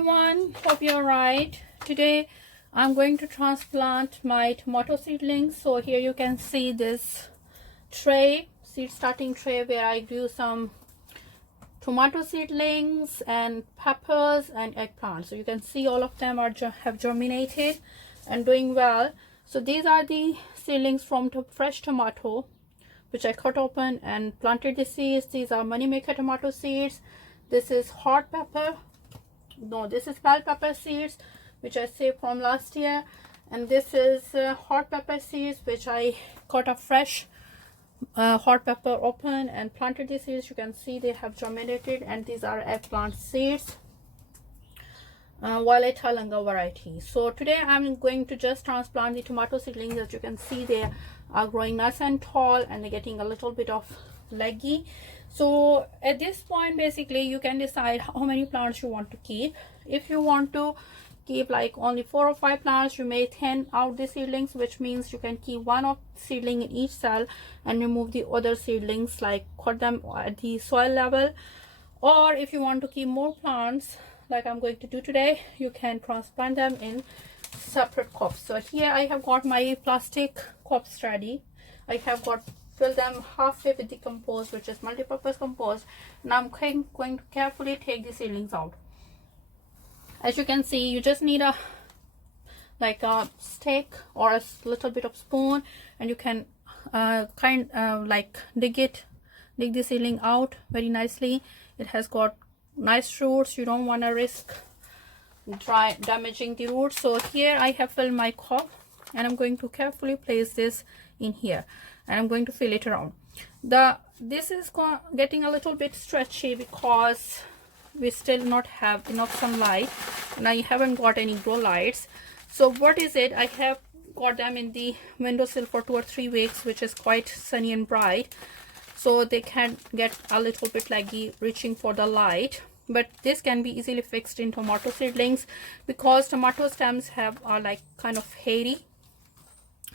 everyone, hope you're right. Today I'm going to transplant my tomato seedlings. So here you can see this tray, seed starting tray, where I grew some tomato seedlings and peppers and eggplants. So you can see all of them have germinated and doing well. So these are the seedlings from fresh tomato, which I cut open and planted the seeds. These are moneymaker tomato seeds. This is hot pepper. No, this is bell pepper seeds, which I saved from last year. And this is hot pepper seeds, which I cut a fresh hot pepper open and planted the seeds. You can see they have germinated. And these are eggplant seeds, violet halanga variety. So today I'm going to just transplant the tomato seedlings. As you can see, they are growing nice and tall and they're getting a little bit of leggy. So at this point, basically you can decide how many plants you want to keep. If you want to keep like only 4 or 5 plants, you may thin out the seedlings, which means you can keep one of seedling in each cell and remove the other seedlings, like cut them at the soil level. Or if you want to keep more plants, like I'm going to do today, you can transplant them in separate cups. So here I have got my plastic cups ready. I have got fill them halfway with the compost, which is multi-purpose compost. Now I'm going to carefully take the seedlings out. As you can see, you just need a stick or a little bit of spoon, and you can dig the seedling out very nicely. It has got nice roots. You don't want to risk damaging the roots. So here I have filled my cup, and I'm going to carefully place this in here, and I'm going to fill it around. This is getting a little bit stretchy because we still not have enough sunlight, and I haven't got any grow lights. So what is it, I have got them in the windowsill for 2 or 3 weeks, which is quite sunny and bright, so they can get a little bit leggy reaching for the light. But this can be easily fixed in tomato seedlings because tomato stems are like kind of hairy,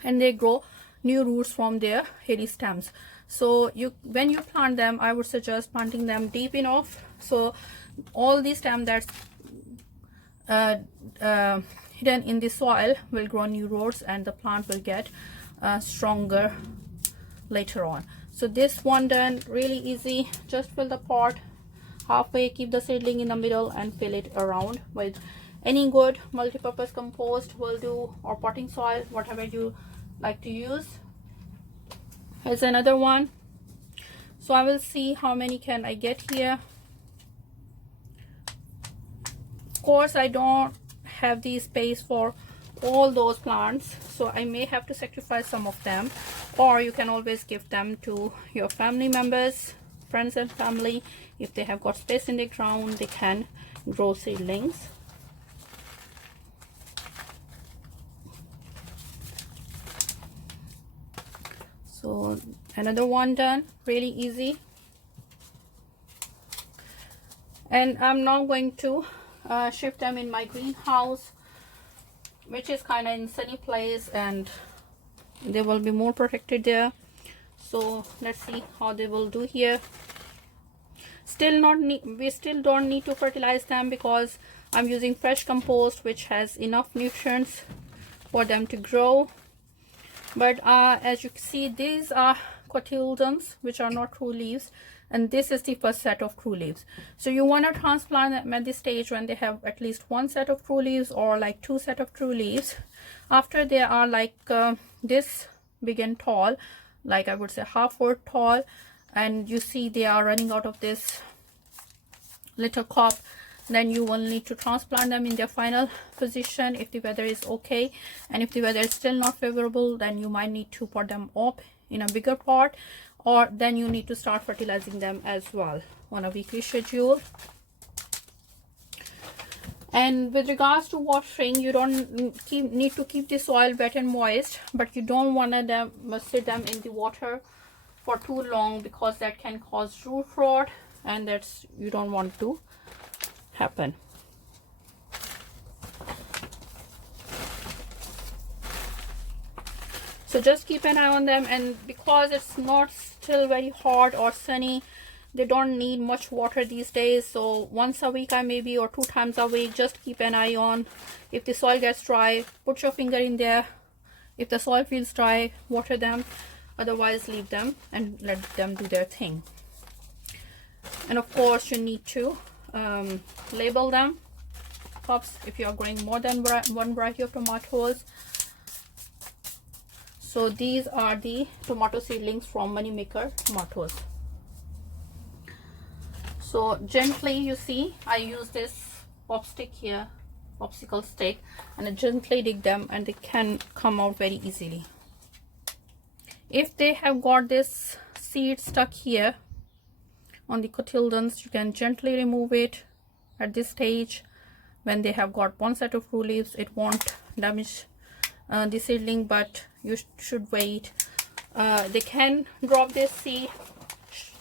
and they grow new roots from their hairy stems. So when you plant them, I would suggest planting them deep enough so all the stem that's hidden in the soil will grow new roots, and the plant will get stronger later on. So this one done really easy. Just fill the pot halfway, keep the seedling in the middle, and fill it around with any good multi-purpose compost will do, or potting soil, whatever you like to use. Here's another one. So I will see how many can I get here. Of course, I don't have the space for all those plants, so I may have to sacrifice some of them, or you can always give them to your family members, friends and family. If they have got space in the ground, they can grow seedlings. So another one done, really easy. And I'm now going to shift them in my greenhouse, which is kind of in sunny place, and they will be more protected there. So let's see how they will do here. We still don't need to fertilize them because I'm using fresh compost, which has enough nutrients for them to grow. But as you can see, these are cotyledons, which are not true leaves, and this is the first set of true leaves. So you want to transplant them at this stage when they have at least 1 set of true leaves, or like 2 set of true leaves. After they are like this big and tall, like I would say half foot tall, and you see they are running out of this little cup, then you will need to transplant them in their final position if the weather is okay. And if the weather is still not favorable, then you might need to pot them up in a bigger pot, or then you need to start fertilizing them as well on a weekly schedule. And with regards to watering, you don't need to keep the soil wet and moist, but you don't want to sit them in the water for too long because that can cause root rot, and you don't want to happen. So just keep an eye on them, and because it's not still very hot or sunny, they don't need much water these days, so once a week, maybe, or 2 times a week, just keep an eye on. If the soil gets dry, put your finger in there. If the soil feels dry, water them. Otherwise, leave them and let them do their thing. And of course, you need to label them, pups, if you are growing more than one variety of tomatoes. So these are the tomato seedlings from Moneymaker Tomatoes. So gently, you see, I use this popstick here, popsicle stick, and I gently dig them, and they can come out very easily. If they have got this seed stuck here on the cotyledons, you can gently remove it at this stage. When they have got one set of true leaves, it won't damage the seedling, but you should wait. They can drop this seed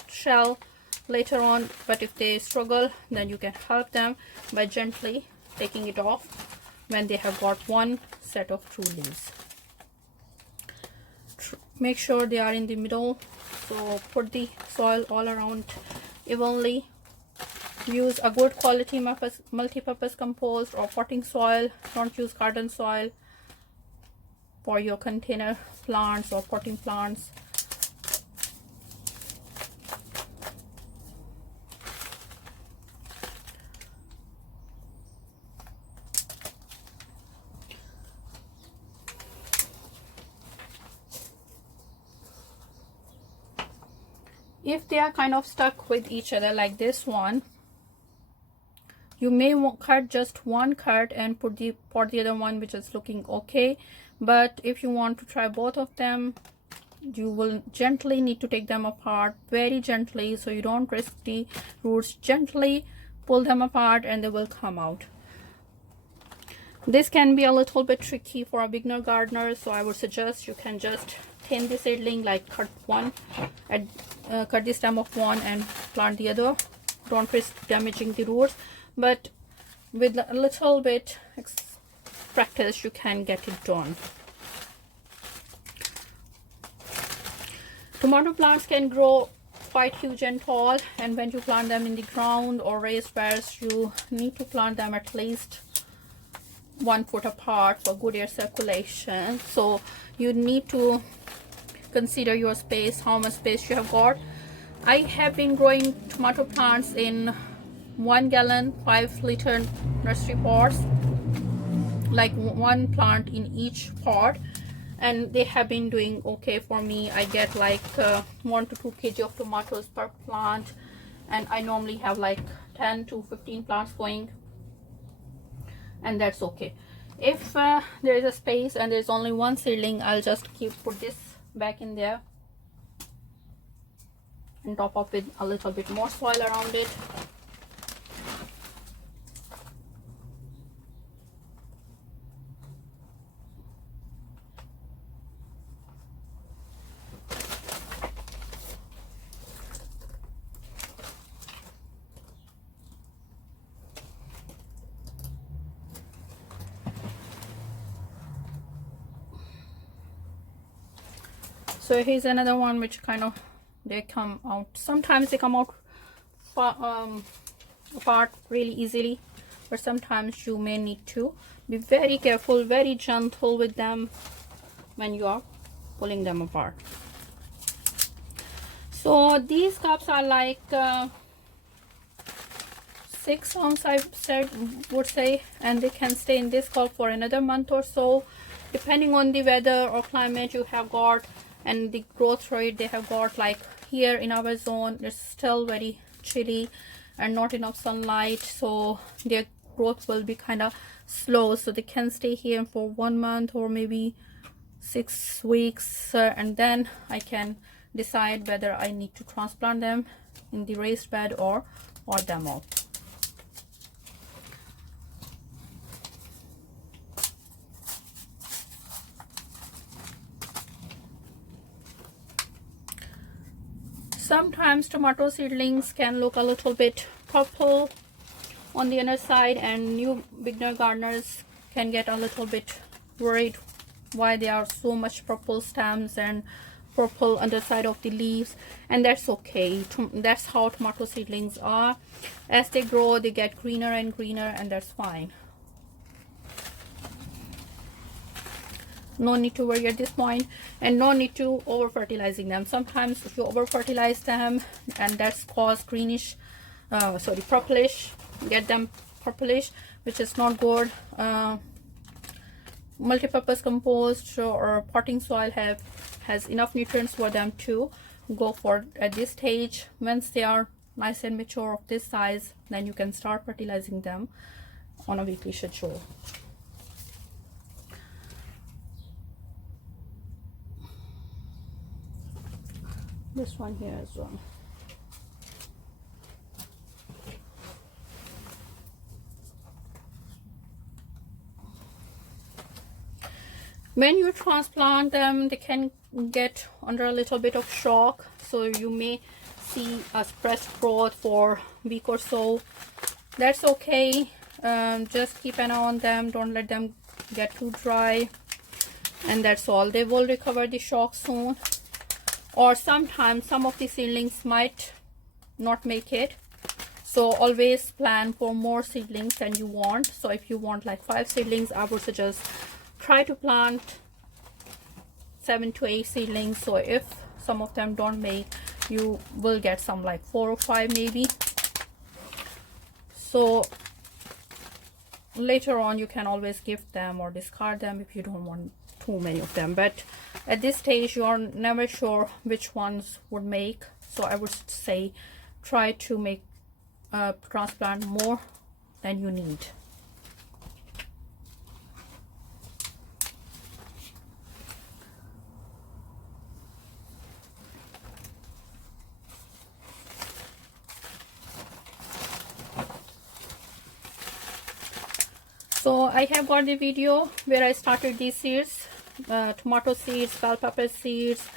shell later on, but if they struggle, then you can help them by gently taking it off when they have got one set of true leaves. Make sure they are in the middle, so put the soil all around evenly. Use a good quality multi-purpose compost or potting soil. Don't use garden soil for your container plants or potting plants. If they are kind of stuck with each other like this one, you may cut just one cut and put the other one which is looking okay. But if you want to try both of them, you will gently need to take them apart, very gently, so you don't risk the roots. Gently pull them apart and they will come out. This can be a little bit tricky for a beginner gardener, so I would suggest you can just thin the seedling, like cut one and cut the stem of one and plant the other. Don't risk damaging the roots, but with a little bit practice you can get it done. Tomato plants can grow quite huge and tall, and when you plant them in the ground or raised beds, you need to plant them at least 1 foot apart for good air circulation. So you need to consider your space, how much space you have got. I have been growing tomato plants in 1 gallon 5-liter nursery pots, like one plant in each pot, and they have been doing okay for me. I get like 1 to 2 kg of tomatoes per plant, and I normally have like 10 to 15 plants going, and that's okay. If there is a space and there's only one seedling, I'll just put this back in there and top up with a little bit more soil around it. So here's another one which kind of, they come out, sometimes they come out apart really easily, but sometimes you may need to be very careful, very gentle with them when you are pulling them apart. So these cups are like 6 ounce, I would say, and they can stay in this cup for another month or so, depending on the weather or climate you have got and the growth rate they have got. Like here in our zone, it's still very chilly and not enough sunlight, so their growth will be kind of slow, so they can stay here for 1 month or maybe 6 weeks, and then I can decide whether I need to transplant them in the raised bed or pot them out. Sometimes tomato seedlings can look a little bit purple on the inner side, and new beginner gardeners can get a little bit worried why there are so much purple stems and purple underside of the leaves, and that's okay. That's how tomato seedlings are. As they grow, they get greener and greener, and that's fine. No need to worry at this point, and no need to over fertilizing them. Sometimes if you over fertilize them, and that's cause greenish purplish, get them purplish, which is not good. Multi-purpose compost or potting soil has enough nutrients for them to go for at this stage. Once they are nice and mature of this size, then you can start fertilizing them on a weekly schedule. This one here as well. When you transplant them, they can get under a little bit of shock, so you may see a suppressed growth for a week or so. That's okay. Just keep an eye on them, don't let them get too dry, and that's all. They will recover the shock soon. Or sometimes some of the seedlings might not make it, so always plan for more seedlings than you want. So if you want like 5 seedlings, I would suggest try to plant 7 to 8 seedlings. So if some of them don't make, you will get some like 4 or 5 maybe. So later on you can always gift them or discard them if you don't want too many of them, but at this stage you are never sure which ones would make. So I would say try to make transplant more than you need. So I have got the video where I started these seeds, tomato seeds, bell pepper seeds,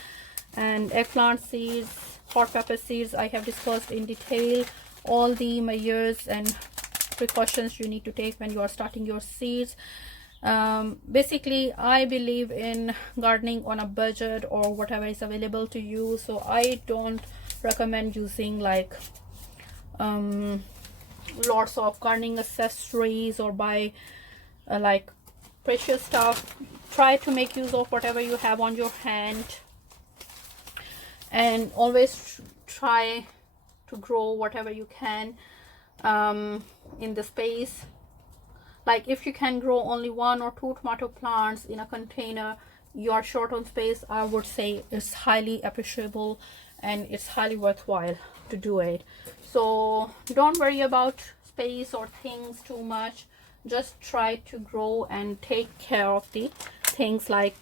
and eggplant seeds, hot pepper seeds. I have discussed in detail all the measures and precautions you need to take when you are starting your seeds. Basically, I believe in gardening on a budget or whatever is available to you. So I don't recommend using like lots of gardening accessories or buy like precious stuff. Try to make use of whatever you have on your hand, and always try to grow whatever you can in the space. Like if you can grow only 1 or 2 tomato plants in a container, you are short on space, I would say it's highly appreciable and it's highly worthwhile to do it. So don't worry about space or things too much. Just try to grow and take care of the things. Like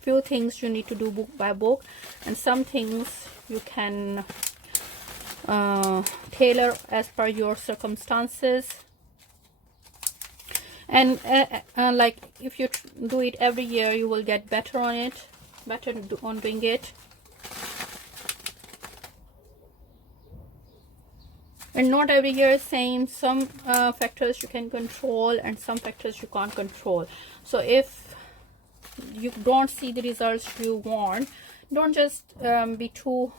few things you need to do book by book, and some things you can tailor as per your circumstances. And like if you do it every year, you will get better on it, better on doing it. And not every year is same. Some factors you can control and some factors you can't control. So if you don't see the results you want, don't just be too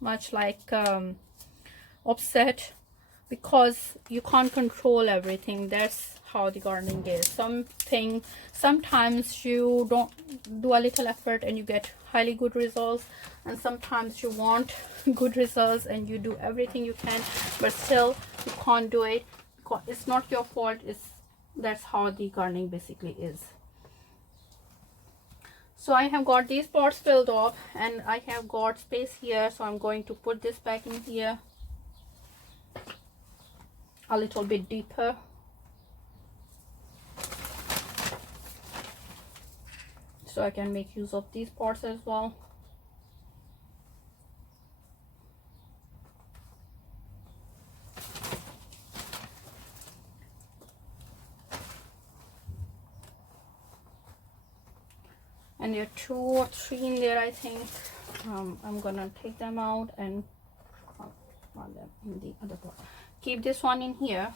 much like upset, because you can't control everything. That's how the gardening is. Sometimes you don't do a little effort and you get highly good results, and sometimes you want good results and you do everything you can, but still you can't do it. It's not your fault. That's how the gardening basically is. So I have got these pots filled up and I have got space here, so I'm going to put this back in here a little bit deeper. So I can make use of these pots as well. And there are 2 or 3 in there, I think. I'm gonna take them out and put them in the other pot. Keep this one in here.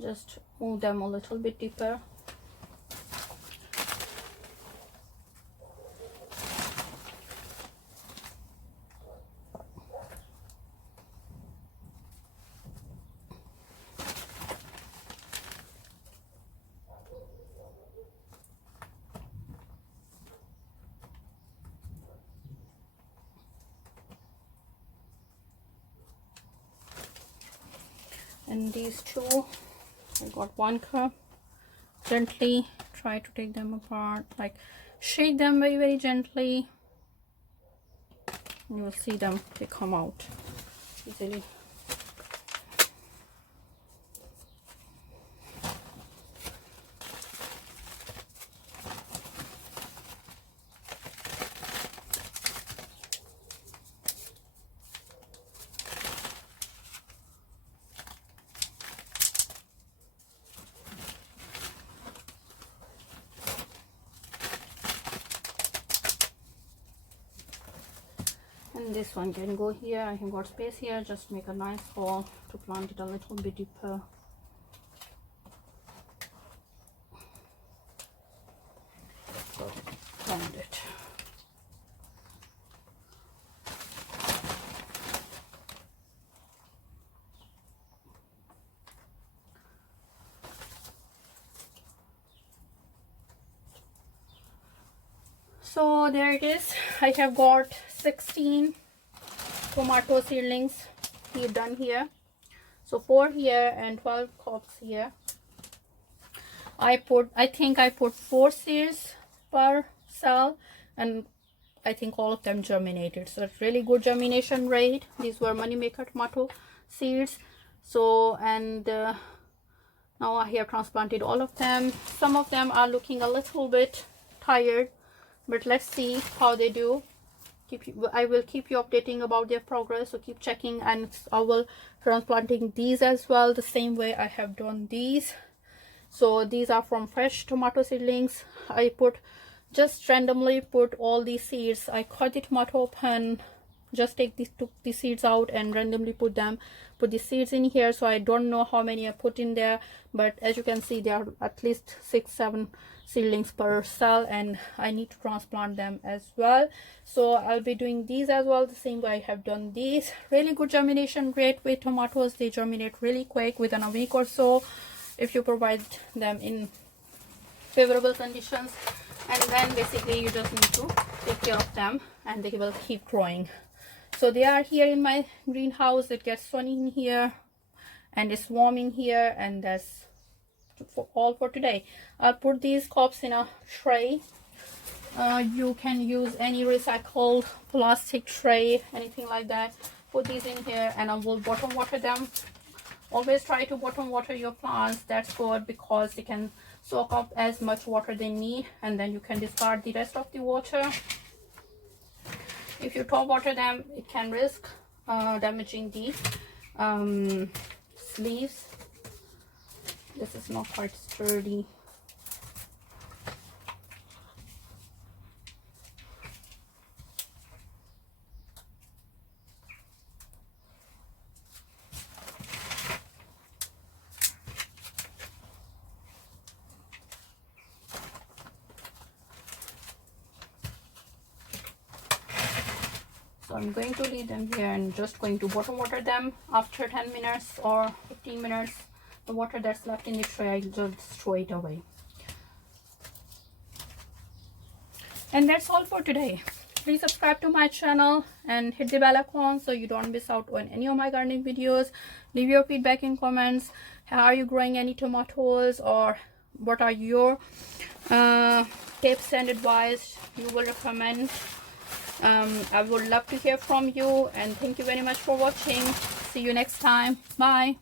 Just move them a little bit deeper. And these two, I got 1 cup. Gently try to take them apart, like shake them very, very gently. You will see them, they come out easily. And this one can go here. I have got space here. Just make a nice hole to plant it a little bit deeper. So plant it. So there it is. I have got 16 tomato seedlings done here. So 4 here and 12 cups here. I think I put 4 seeds per cell, and I think all of them germinated. So it's really good germination rate. These were moneymaker tomato seeds. So and now I have transplanted all of them. Some of them are looking a little bit tired, but let's see how they do. I will keep you updating about their progress, so keep checking. And I will transplanting these as well the same way I have done these. So these are from fresh tomato seedlings. I just randomly put all these seeds. I cut the tomato open, just took the seeds out and randomly put the seeds in here. So I don't know how many I put in there, but as you can see, there are at least 6-7 seedlings per cell, and I need to transplant them as well. So I'll be doing these as well the same way I have done these. Really good germination rate with tomatoes. They germinate really quick, within a week or so, if you provide them in favorable conditions. And then basically you just need to take care of them and they will keep growing. So they are here in my greenhouse. It gets sunny in here and it's warm in here, and that's all for today. I'll put these cups in a tray. You can use any recycled plastic tray, anything like that. Put these in here and I will bottom water them. Always try to bottom water your plants. That's good because they can soak up as much water they need, and then you can discard the rest of the water. If you top water them, it can risk damaging the sleeves. This is not quite sturdy. So I'm going to leave them here and just going to bottom water them after 10 minutes or 15 minutes. The water that's left in the tray, I just throw it away. And that's all for today. Please subscribe to my channel and hit the bell icon so you don't miss out on any of my gardening videos. Leave your feedback in comments. How are you growing any tomatoes, or what are your tips and advice you will recommend? I would love to hear from you, and thank you very much for watching. See you next time. Bye.